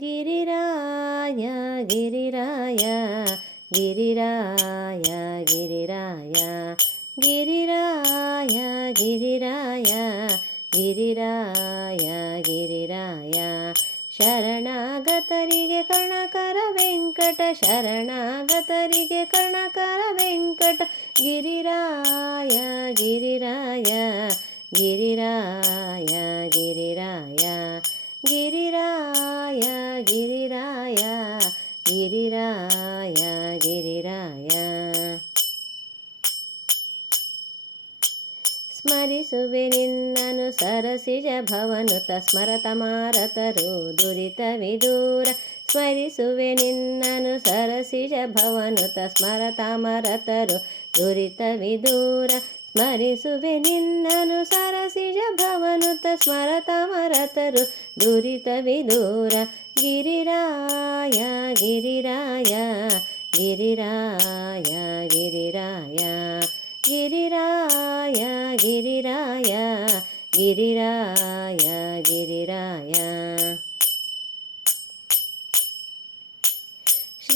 గిరిరాయ గిరిరాయ గిరిరాయ గిరిరాయ గిరిరాయ గిరిరాయ ಗಿರಿರಾಯ ಗಿರಿರಾಯ ಶರಣಾಗತರಿಗೆ ಕಣಕರ ವೆಂಕಟ ಶರಣಾಗತರಿಗೆ ಕಣಕರ ವೆಂಕಟ ಗಿರಿರಾಯ ಗಿರಿರಾಯ ಗಿರಿರಾಯ ಗಿರಿರಾಯ ಗಿರಿರಾಯ ಸ್ಮರಿಸುವೆ ನಿನ್ನನು ಸರಸಿಜ ಭವನುತ ಸ್ಮರತ ಮಾರತರು ದುರಿತ ವಿದೂರ ಸ್ಮರಿಸುವೆ ನಿನ್ನನು ಸರಸಿಜ ಭವನುತ ಸ್ಮರತ ಮರತರು ದುರಿತ ವಿದೂರ ಸ್ಮರಿಸುವೆ ನಿನ್ನನು ಸರಸಿಜ ಭವನುತ ಸ್ಮರತ ಮರತರು ದುರಿತ ವಿದೂರ ಗಿರಿರಾಯ ಗಿರಿರಾಯ ಗಿರಿರಾಯ ಗಿರಿರಾಯ ಗಿರಿರಾಯ ಗಿರಿರಾಯ ಗಿರಿರಾಯ ಗಿರಿರಾಯ.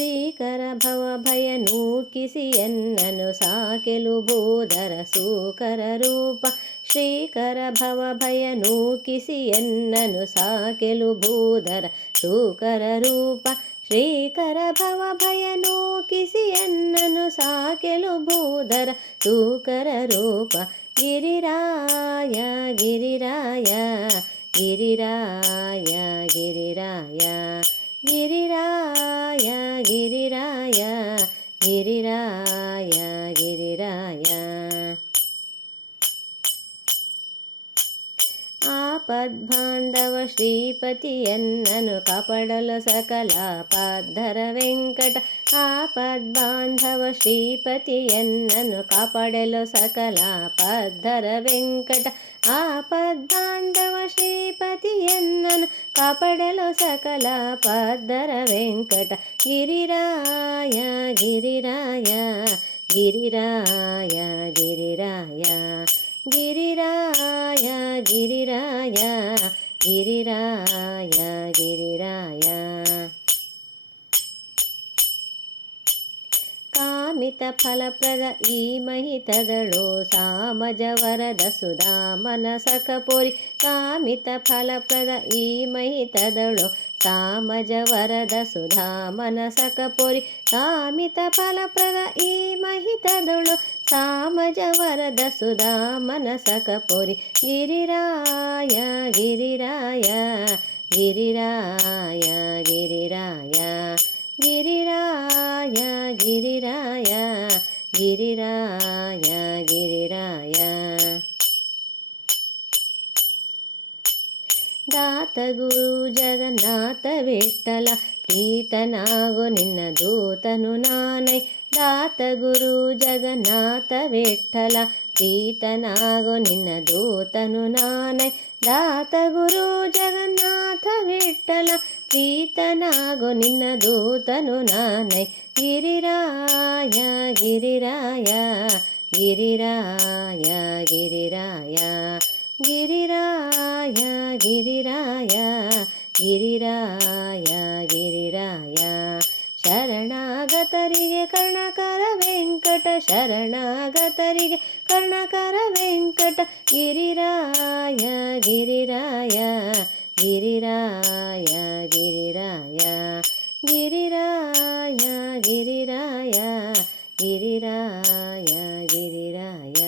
ಶ್ರೀಕರ ಭವಭಯ ನೂಕಿಸಿಯನ್ನನು ಸಾಕೆಲು ಬೋಧರ ಸೂಕರ ರೂಪ. ಶ್ರೀಕರ ಭವಭಯ ನೂಕಿಸಿಯನ್ನನು ಸಾಕೆಲು ಬೋಧರ ಸೂಕರ ರೂಪ. ಶ್ರೀಕರ ಭವಭಯ ನೂಕಿಸಿಯನ್ನನು ಸಾಕೆಲು ಬೋಧರ ಸೂಕರ ರೂಪ. ಗಿರಿರಾಯ ಗಿರಿರಾಯ ಗಿರಿರಾಯ ಗಿರಿರಾಯ ಗಿರಿ పద్మాంధవ శ్రీపతి ఎన్నను కపడలు సకల పద్ధర వెంకట. ఆ పద్మాంధవ శ్రీపతి ఎన్నను కపడలు సకల పద్ధర వెంకట. ఆ పద్మాంధవ శ్రీపతి ఎన్నను కపడలు సకల పద్ధర వెంకట. గిరిరాయ గిరిరాయ గిరిరాయ గిరిరాయ गिरिराय गिरिराय गिरिराय गिरिराय। कामितफलप्रद ईमहितदळो सामजवरद शमजवर कामितफलप्रद ईमहितदळो सामजवरद कामित कामितफलप्रद ईमहितदळो కామజ వరద సుధా మనసక పొరి. గిరిరాయ గిరిరాయ గిరిరాయ గిరిరాయ. గిరిరాయ గిరిరాయ గిరిరాయ గిరిరాయ. దాత గురు జగన్నాథ విట్టల ప్రీతనాగు నిన్న దూతను నానై ದಾತ ಗುರು ಜಗನ್ನಾಥ ವಿಠಲ ತೀತನಾಗೋ ನಿನ್ನ ದೂತನು ನಾನೇ ದಾತ ಗುರು ಜಗನ್ನಾಥ ವಿಠಲ ತೀತನಾಗೋ ನಿನ್ನ ದೂತನು ನಾನೇ ಗಿರಿರಾಯ ಗಿರಿರಾಯ ಗಿರಿರಾಯ ಗಿರಿರಾಯ ಗಿರಿರಾಯ ಗಿರಿರಾಯ ಗಿರಿರಾಯ ಶರಣಾಗತರಿಗೆ ಕರ್ಣಕರ ವೆಂಕಟ ಶರಣಾಗತರಿಗೆ ಕರ್ಣಕರ ವೆಂಕಟ ಗಿರಿರಾಯ ಗಿರಿರಾಯ ಗಿರಿರಾಯ ಗಿರಿರಾಯ ಗಿರಿರಾಯ ಗಿರಿರಾಯ ಗಿರಿರಾಯ ಗಿರಿರಾಯ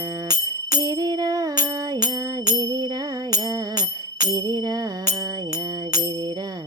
ಗಿರಿರಾಯ ಗಿರಿರಾಯ ಗಿರಿರಾಯ ಗಿರಿರಾಯ